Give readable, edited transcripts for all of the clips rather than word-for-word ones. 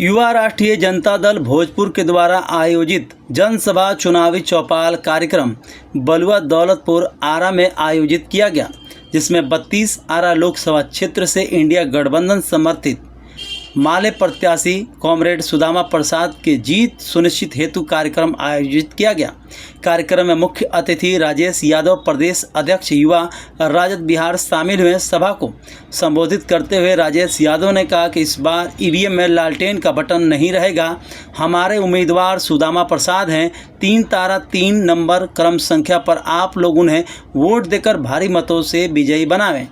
युवा राष्ट्रीय जनता दल भोजपुर के द्वारा आयोजित जनसभा चुनावी चौपाल कार्यक्रम बलुआ दौलतपुर आरा में आयोजित किया गया, जिसमें 32 आरा लोकसभा क्षेत्र से इंडिया गठबंधन समर्थित माले प्रत्याशी कॉमरेड सुदामा प्रसाद के जीत सुनिश्चित हेतु कार्यक्रम आयोजित किया गया। कार्यक्रम में मुख्य अतिथि राजेश यादव प्रदेश अध्यक्ष युवा राजद बिहार शामिल हुए। सभा को संबोधित करते हुए राजेश यादव ने कहा कि इस बार ईवीएम में लालटेन का बटन नहीं रहेगा। हमारे उम्मीदवार सुदामा प्रसाद हैं। 3 तारा 3 नंबर क्रम संख्या पर आप लोग उन्हें वोट देकर भारी मतों से विजयी बनावें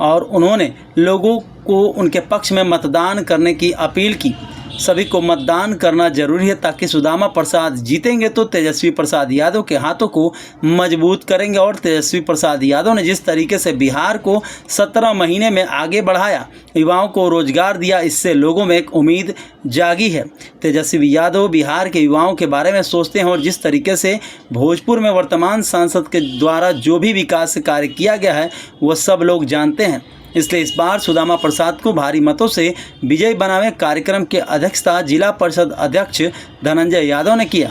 और उन्होंने लोगों को उनके पक्ष में मतदान करने की अपील की। सभी को मतदान करना जरूरी है ताकि सुदामा प्रसाद जीतेंगे तो तेजस्वी प्रसाद यादव के हाथों को मजबूत करेंगे। और तेजस्वी प्रसाद यादव ने जिस तरीके से बिहार को 17 महीने में आगे बढ़ाया, युवाओं को रोजगार दिया, इससे लोगों में एक उम्मीद जागी है। तेजस्वी यादव बिहार के युवाओं के बारे में सोचते हैं और जिस तरीके से भोजपुर में वर्तमान सांसद के द्वारा जो भी विकास कार्य किया गया है वह सब लोग जानते हैं, इसलिए इस बार सुदामा प्रसाद को भारी मतों से विजयी बनावे। कार्यक्रम की अध्यक्षता जिला परिषद अध्यक्ष धनंजय यादव ने किया।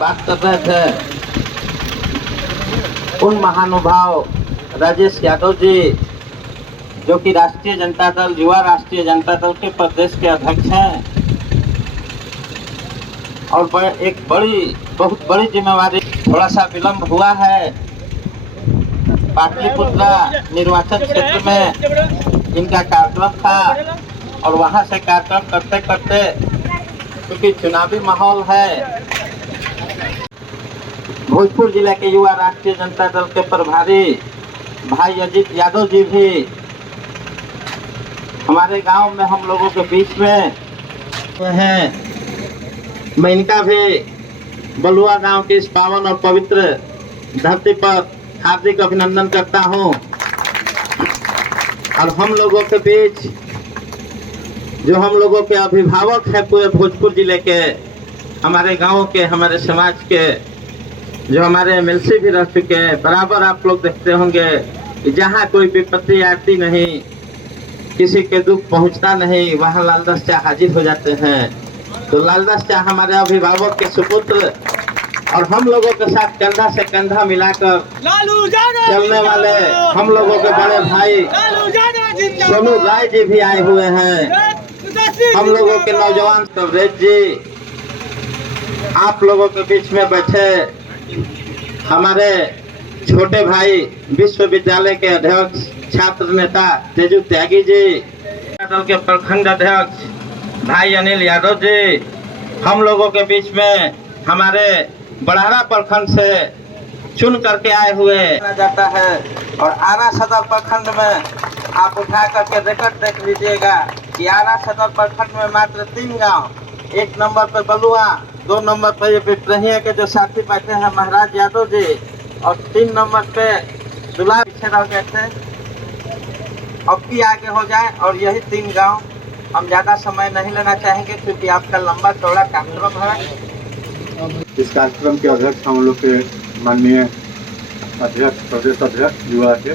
बात कर रहे थे उन महानुभाव राजेश यादव जी, जो कि राष्ट्रीय जनता दल युवा राष्ट्रीय जनता दल के प्रदेश के अध्यक्ष हैं और एक बहुत बड़ी जिम्मेवारी। थोड़ा सा विलम्ब हुआ है। पाटलिपुत्रा निर्वाचन क्षेत्र में इनका कार्यक्रम था और वहां से कार्यक्रम करते करते क्योंकि चुनावी माहौल है, भोजपुर जिला के युवा राष्ट्रीय जनता दल के प्रभारी भाई अजीत यादव जी भी हमारे गांव में हम लोगों के बीच में हैं। मैं इनका भी बलुआ गांव की इस पावन और पवित्र धरती पर हार्दिक अभिनंदन करता हूं। और हम लोगों के बीच जो हम लोगों के अभिभावक हैं पूरे भोजपुर जिले के, हमारे गांव के, हमारे समाज के, जो हमारे एमएलसी भी रह चुके हैं, बराबर आप लोग देखते होंगे कि जहां कोई विपत्ति आती नहीं, किसी के दुख पहुंचता नहीं, वहां लालदास शाह हाजिर हो जाते हैं। तो लालदास शाह हमारे अभिभावक के सुपुत्र और हम लोगों के साथ कंधा से कंधा मिलाकर चलने वाले हम लोगों के बड़े भाई सोनू राय जी भी आए हुए हैं। हम लोगों के नौजवान कवरेज जी, आप लोगों के बीच में बैठे हमारे छोटे भाई विश्वविद्यालय के अध्यक्ष छात्र नेता तेजू त्यागी जी, दल के प्रखंड अध्यक्ष भाई अनिल यादव जी, हम लोगों के बीच में हमारे बड़ारा प्रखंड से चुन करके आए हुए जाता है। और आरा सदर प्रखंड में आप उठा करके रिकॉर्ड देख लीजिएगा कि आरा सदर प्रखंड में मात्र 3 गांव, 1 नंबर पे बलुआ, 2 नंबर पे ये विद्रोहिया के जो साथी बैठे हैं महाराज यादव जी, और 3 नंबर पे दुलार पीछे रह गए थे। अब भी आगे हो जाए और यही 3 गांव। हम ज़्यादा समय नहीं लेना चाहेंगे क्योंकि आपका लंबा चौड़ा कार्यक्रम है। इस कार्यक्रम के अध्यक्ष हम लोग के माननीय अध्यक्ष प्रदेश अध्यक्ष युवा के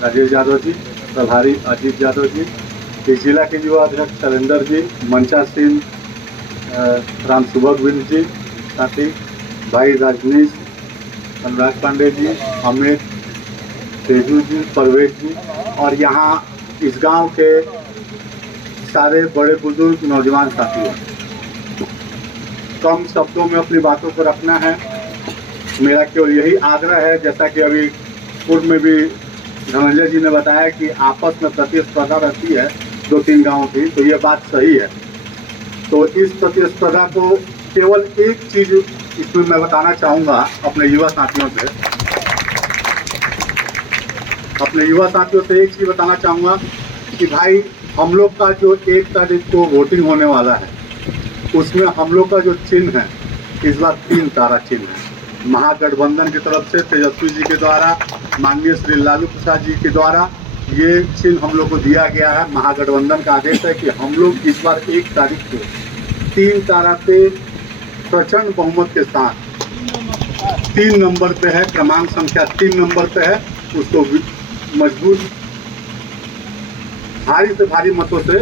राजेश यादव जी, प्रभारी अजीत यादव जी, इस जिला के युवा अध्यक्ष शैलेंद्र जी, मंचा सिंह, राम सुभगविंद जी, साथ ही भाई राजनीश, अनुराग पांडे जी, अमित, तेजू जी, परवेज जी, और यहाँ इस गांव के सारे बड़े बुजुर्ग नौजवान साथी हैं। कम शब्दों में अपनी बातों को रखना है। मेरा केवल यही आग्रह है, जैसा कि अभी पूर्व में भी धनंजय जी ने बताया कि आपस में प्रतिस्पर्धा रहती है 2-3 गाँव की, तो ये बात सही है। तो इस प्रतिस्पर्धा को केवल एक चीज इसमें मैं बताना चाहूँगा अपने युवा साथियों से एक चीज बताना चाहूँगा कि भाई हम लोग का जो 1 तारीख को वोटिंग होने वाला है, उसमें हम लोग का जो चिन्ह है इस बार 3 तारा चिन्ह है। महागठबंधन की तरफ से तेजस्वी जी के द्वारा, माननीय श्री लालू प्रसाद जी के द्वारा ये चिन्ह हम लोग को दिया गया है। महागठबंधन का आदेश है कि हम लोग इस बार 1 तारीख को 3 तारा पे प्रचंड बहुमत के साथ 3 नंबर पे है, क्रमांक संख्या 3 नंबर पे है, उसको मजबूत भारी से भारी मतों से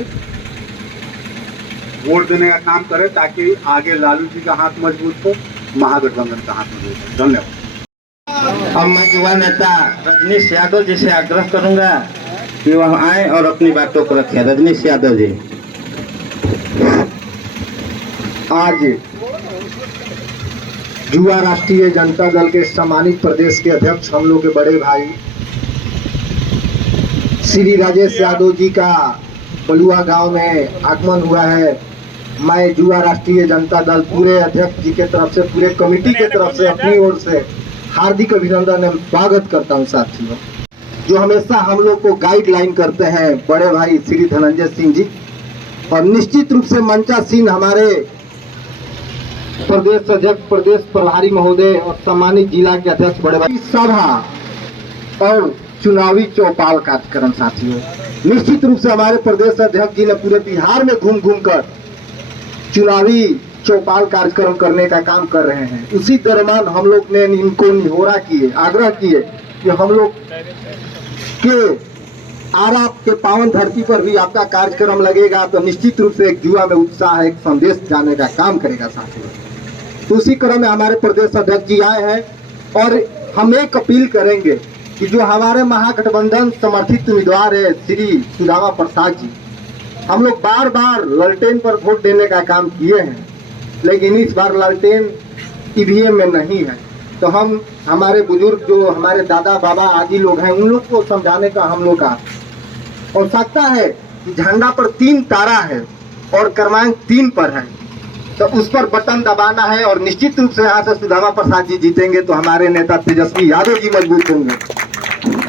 वोट देने का काम करे, ताकि आगे लालू जी का हाथ मजबूत हो, महागठबंधन का हाथ मजबूत हो। धन्यवाद। अब मैं युवा नेता रजनीश यादव जी से आग्रह करूंगा कि वह आए और अपनी बातों को रखें। रजनीश यादव जी। आज युवा राष्ट्रीय जनता दल के सम्मानित प्रदेश के अध्यक्ष, हम लोग के बड़े भाई श्री राजेश यादव जी का बलुआ गांव में आगमन हुआ है। मैं युवा राष्ट्रीय जनता दल पूरे अध्यक्ष जी के तरफ से, पूरे कमेटी के तरफ से, अपनी ओर से हार्दिक अभिनंदन एवं स्वागत करता हूं। साथियों, जो हमेशा हम लोग को गाइडलाइन करते हैं बड़े भाई श्री धनंजय सिंह जी, और निश्चित रूप से मंचासीन हमारे प्रदेश अध्यक्ष, प्रदेश प्रभारी महोदय और सम्मानित जिला के अध्यक्ष बड़े भाई सभा और चुनावी चौपाल कार्यक्रम। साथियों, निश्चित रूप से हमारे प्रदेश अध्यक्ष जी ने पूरे बिहार में घूम घूम कर चुनावी चौपाल कार्यक्रम करने का काम कर रहे हैं। उसी दरम्यान हम लोग ने इनको निहोरा किए, आग्रह किए कि हम लोग के आरा के पावन धरती पर भी आपका कार्यक्रम लगेगा तो निश्चित रूप से एक युवा में उत्साह, एक संदेश जाने का काम करेगा। साथियों, तो उसी क्रम में हमारे प्रदेश अध्यक्ष जी आए हैं और हम एक अपील करेंगे कि जो हमारे महागठबंधन समर्थित उम्मीदवार है श्री सुदामा प्रसाद जी, हम लोग बार बार लालटेन पर वोट देने का काम किए हैं, लेकिन इस बार लालटेन ईवीएम में नहीं है। तो हम हमारे बुजुर्ग जो हमारे दादा बाबा आदि लोग हैं, उन लोग को समझाने का हम लोग का आवश्यकता है कि झंडा पर 3 तारा है और क्रमांक 3 पर है, तो उस पर बटन दबाना है और निश्चित रूप से यहाँ से सुदामा प्रसाद जी जीतेंगे तो हमारे नेता तेजस्वी यादव जी मजबूत होंगे,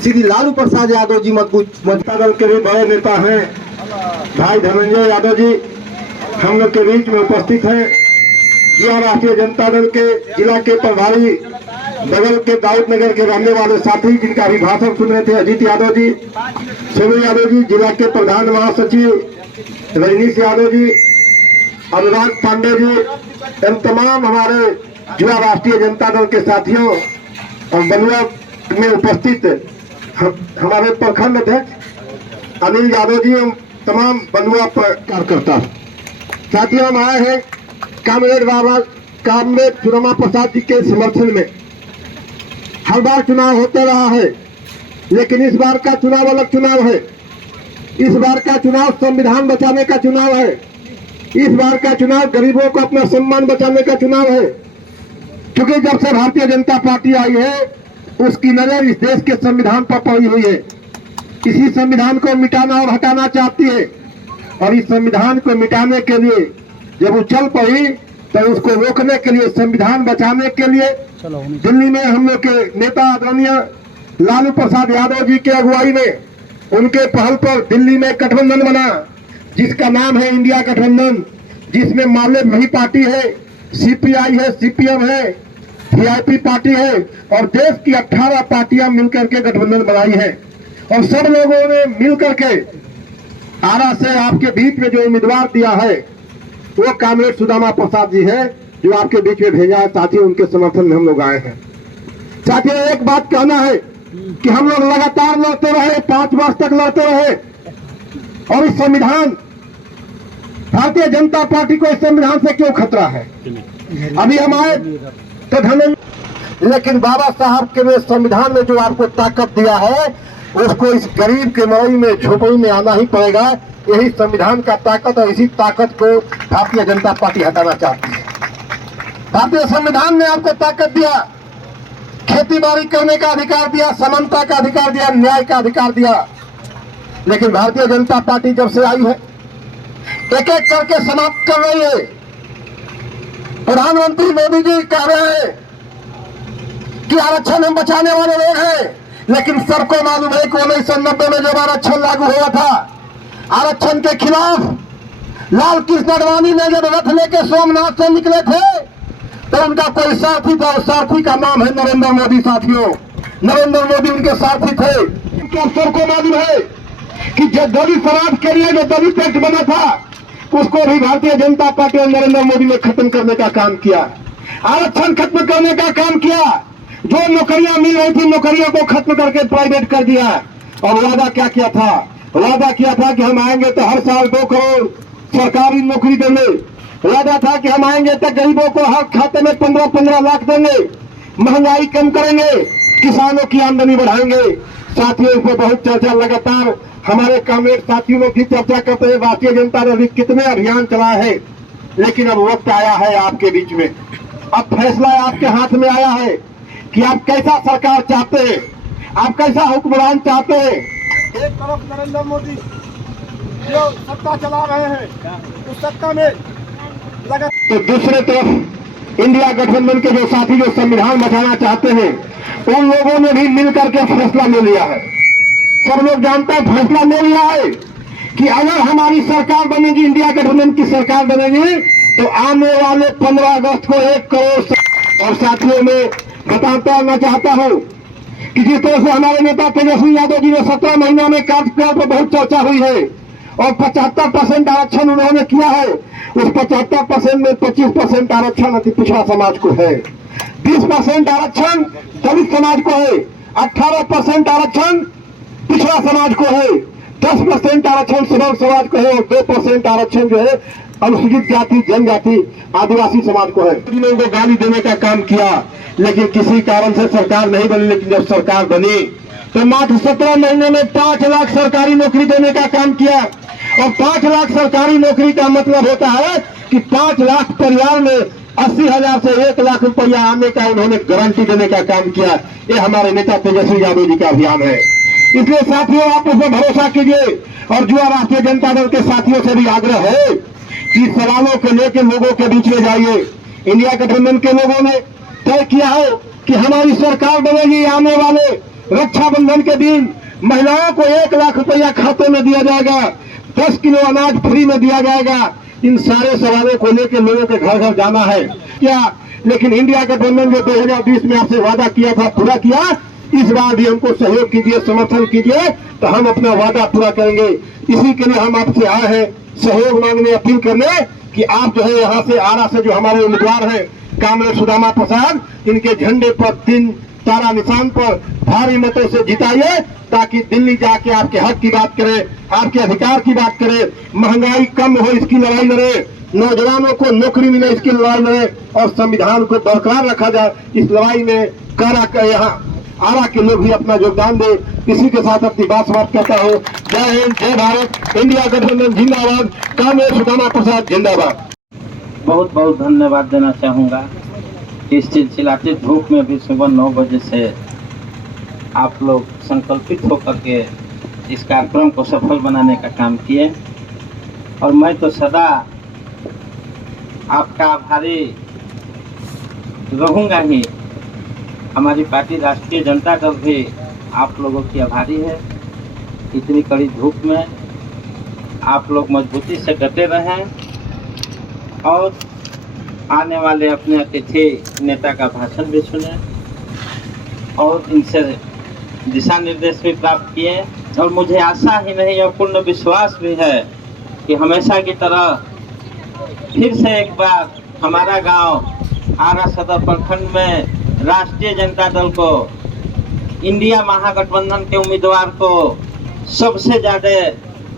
श्री लालू प्रसाद यादव जी मजबूत। जनता दल के भी बड़े नेता हैं भाई धनंजय यादव जी हम लोग के बीच में उपस्थित हैं। युवा राष्ट्रीय जनता दल के जिला के प्रभारी, बगल के दाऊद नगर के रहने वाले साथी जिनका भी भाषण सुन रहे थे, अजीत यादव जी, सोनू यादव जी, जिला के प्रधान महासचिव रजनीश यादव जी, अनुराग पांडे जी एवं तमाम हमारे युवा राष्ट्रीय जनता दल के साथियों और बलुआ में उपस्थित हमारे प्रखंड अध्यक्ष अनिल यादव जी एवं तमाम बलुआ कार्यकर्ता साथियों, हम आए हैं कामरेड सुदामा प्रसाद जी के समर्थन में। हर बार चुनाव होता रहा है, लेकिन इस बार का चुनाव अलग चुनाव है। इस बार का चुनाव संविधान बचाने का चुनाव है। इस बार का चुनाव गरीबों को अपना सम्मान बचाने का चुनाव है, क्योंकि जब से भारतीय जनता पार्टी आई है उसकी नजर इस देश के संविधान पर पड़ी हुई है। इसी संविधान को मिटाना और हटाना चाहती है, और इस संविधान को मिटाने के लिए जब वो चल पड़ी तो उसको रोकने के लिए, संविधान बचाने के लिए दिल्ली में हम लोग के नेता आदरणीय लालू प्रसाद यादव जी के अगुवाई में, उनके पहल पर दिल्ली में गठबंधन बना जिसका नाम है इंडिया गठबंधन, जिसमें माले वही पार्टी है, सीपीआई है, सीपीएम है, वीआईपी पार्टी है और देश की 18 पार्टियां मिलकर के गठबंधन बनाई है। और सब लोगों ने मिलकर के आरा से आपके बीच में जो उम्मीदवार दिया है वो कामरेड सुदामा प्रसाद जी है, जो आपके बीच में भेजा है। साथियों, उनके समर्थन में हम लोग आए हैं। साथियों, एक बात कहना है कि हम लोग लगातार लड़ते रहे, 5 वर्ष तक लड़ते रहे, और इस संविधान, भारतीय जनता पार्टी को इस संविधान से क्यों खतरा है? अभी हम आए तो धन्यवाद, लेकिन बाबा साहब के संविधान में जो आपको ताकत दिया है उसको इस गरीब के मड़ई में, झोपड़ी में आना ही पड़ेगा। यही संविधान का ताकत, और इसी ताकत को भारतीय जनता पार्टी हटाना चाहती है। भारतीय संविधान ने आपको ताकत दिया, खेती बाड़ी करने का अधिकार दिया, समानता का अधिकार दिया, न्याय का अधिकार दिया, लेकिन भारतीय जनता पार्टी जब से आई है एक एक करके समाप्त कर रही है। प्रधानमंत्री मोदी जी कह रहे हैं कि आरक्षण हम बचाने वाले लोग हैं, लेकिन सबको मालूम है कि 1990 में जब आरक्षण लागू हुआ था, आरक्षण के खिलाफ लाल कृष्ण आडवाणी ने जब रथ लेके सोमनाथ से निकले थे तो उनका कोई साथी था, उस साथी का नाम है नरेंद्र मोदी। साथियों, नरेंद्र मोदी उनके साथी थे। उनके अफसर को मालूम है कि जब दलित समाज के लिए जो दलित एक्ट बना था उसको भी भारतीय जनता पार्टी और नरेंद्र मोदी ने खत्म करने का काम किया, आरक्षण खत्म करने का काम किया। जो नौकरियां मिल रही थी नौकरियों को खत्म करके प्राइवेट कर दिया। और वादा क्या किया था? वादा किया था कि हम आएंगे तो हर साल 2 करोड़ सरकारी नौकरी देंगे। वादा था कि हम आएंगे तो गरीबों को हर खाते में 15-15 लाख देंगे, महंगाई कम करेंगे, किसानों की आमदनी बढ़ाएंगे। साथियों, इस पर बहुत चर्चा लगातार हमारे कांग्रेस साथियों लोग भी चर्चा करते हैं। भारतीय जनता दल कितने अभियान चलाए हैं, लेकिन अब वक्त आया है आपके बीच में, अब फैसला आपके हाथ में आया है कि आप कैसा सरकार चाहते हैं, आप कैसा हुक्मरान चाहते हैं। एक तरफ नरेंद्र मोदी जो सत्ता चला रहे हैं, उस सत्ता में लगा, तो दूसरे तरफ इंडिया गठबंधन के जो साथी जो संविधान बचाना चाहते हैं, उन लोगों ने भी मिलकर के फैसला ले लिया है। सब लोग जानते हैं फैसला ले लिया है कि अगर हमारी सरकार बनेगी, इंडिया गठबंधन की सरकार बनेगी, तो आने वाले 15 अगस्त को 1 करोड़। और साथियों में बताना चाहता हूं कि जिस तरह से हमारे नेता तेजस्वी यादव जी ने 17 महीनों में कार्यकाल पर बहुत चर्चा हुई है और 75% आरक्षण उन्होंने किया है। उस 75% में 25% आरक्षण अति पिछड़ा समाज को है, 20% आरक्षण दलित समाज को है, 18% आरक्षण पिछड़ा समाज को है, 10% आरक्षण सबल समाज को है और 2% आरक्षण जो है अनुसूचित जाति, जनजाति, आदिवासी समाज को है। इन्होंने गाली देने का काम किया, लेकिन किसी कारण से सरकार नहीं बनी। लेकिन जब सरकार बनी तो मात्र 17 महीने में 5 लाख सरकारी नौकरी देने का काम किया। और 5 लाख सरकारी नौकरी का मतलब होता है कि 5 लाख परिवार में 80,000 से 1 लाख रुपया आने का उन्होंने गारंटी देने का काम किया। ये हमारे नेता तेजस्वी यादव जी का अभियान है। इसलिए साथियों, आप उस पर भरोसा कीजिए और युवा राष्ट्रीय जनता दल के साथियों से भी आग्रह है कि सवालों को लेकर लोगों के बीच में जाइए। इंडिया गठबंधन के लोगों ने तय किया है कि हमारी सरकार बनेगी, आने वाले रक्षाबंधन के दिन महिलाओं को 1 लाख रुपया खाते में दिया जाएगा, 10 किलो अनाज फ्री में दिया जाएगा। इन सारे सवालों को लेकर लोगों के घर घर जाना है क्या? लेकिन इंडिया गठबंधन जो 2020 में आपसे वादा किया था पूरा किया। इस बार भी हमको सहयोग कीजिए, समर्थन कीजिए, तो हम अपना वादा पूरा करेंगे। इसी के लिए हम आपसे आए हैं सहयोग मांगने, अपील करने कि आप जो है यहाँ से आरा से जो हमारे उम्मीदवार हैं कामरेड सुदामा प्रसाद, इनके झंडे पर 3 तारा निशान पर भारी मतों से जिताइए, ताकि दिल्ली जाके आपके हक की बात करें, आपके अधिकार की बात करें, महंगाई कम हो इसकी लड़ाई लड़े, नौजवानों को नौकरी मिले इसकी लड़ाई लड़े और संविधान को बरकरार रखा जाए। इस लड़ाई में कारा का यहाँ आरा के लोग भी अपना योगदान दे। इसी के साथ अपनी बात समाप्त करता हूँ। जय हिंद, जय भारत, इंडिया गठबंधन जिंदाबाद, कामरेड सुदामा प्रसाद जिंदाबाद। बहुत बहुत धन्यवाद देना चाहूँगा। इस चिलचिलाती धूप में भी सुबह 9 बजे से आप लोग संकल्पित होकर के इस कार्यक्रम को सफल बनाने का काम किए और मैं तो सदा आपका आभारी रहूँगा ही। हमारी पार्टी राष्ट्रीय जनता दल भी आप लोगों की आभारी है। इतनी कड़ी धूप में आप लोग मजबूती से डटे रहें और आने वाले अपने अतिथि नेता का भाषण भी सुने और इनसे दिशा निर्देश भी प्राप्त किए। और मुझे आशा ही नहीं और पूर्ण विश्वास भी है कि हमेशा की तरह फिर से एक बार हमारा गांव आरा सदर प्रखंड में राष्ट्रीय जनता दल को, इंडिया महागठबंधन के उम्मीदवार को सबसे ज़्यादा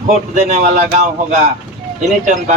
वोट देने वाला गांव होगा। इन्हीं चंद